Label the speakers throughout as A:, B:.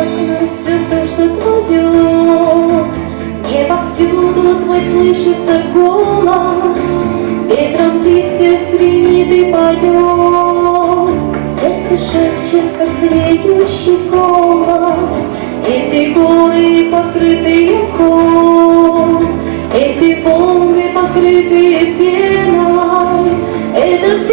A: проснуть все то, что твое. Не повсюду твой слышится голос, Ветром ты сердце звенит и поет. Сердце шепчет, как зреющий голос, Эти горы покрыты холм, Эти волны покрыты пеной, Этот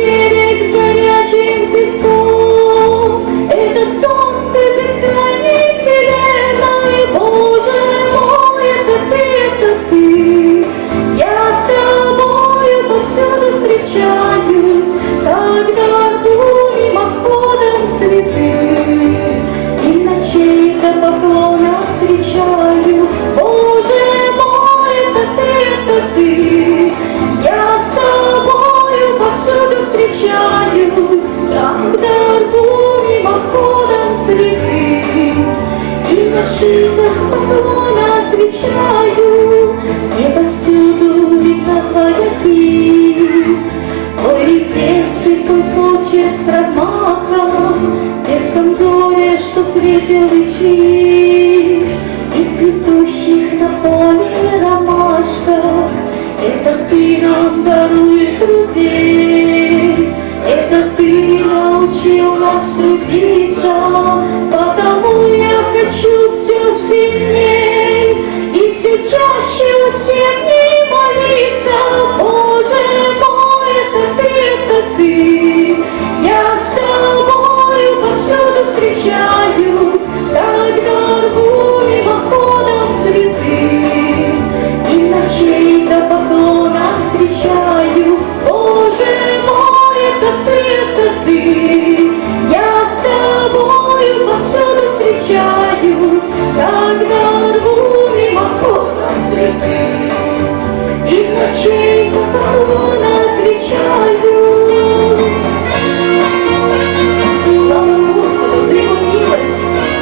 A: Чей-то поклон отвечаю, Мне повсюду твоя кисть, Твой резец твой почерк с размахом, В детском зоре, что светил и чист, И в цветущих на поле ромашках. Это ты нам даруешь друзей, Это ты научил нас трудиться, хочу ночей поклонах відчаю. Слава Господу, зрівомілась,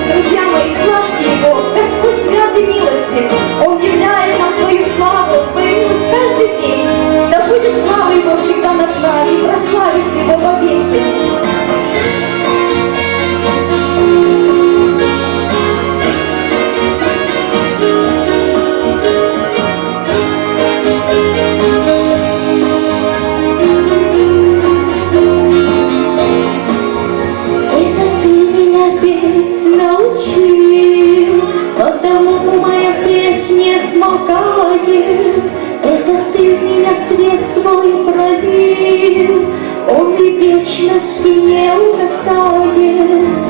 A: друзі мої, славті Його, Господь святи милості, Он являє нам свою славу, свою каждый день. Да будет слава Его всегда над нами, прославить Его вовеки. Меня свет свой пролил, он и вечности не угасает.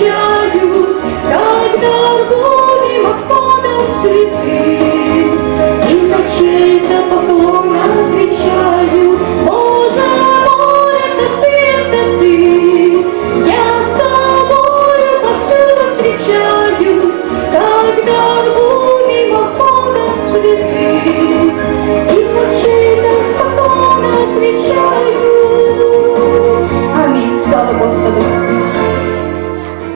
A: you.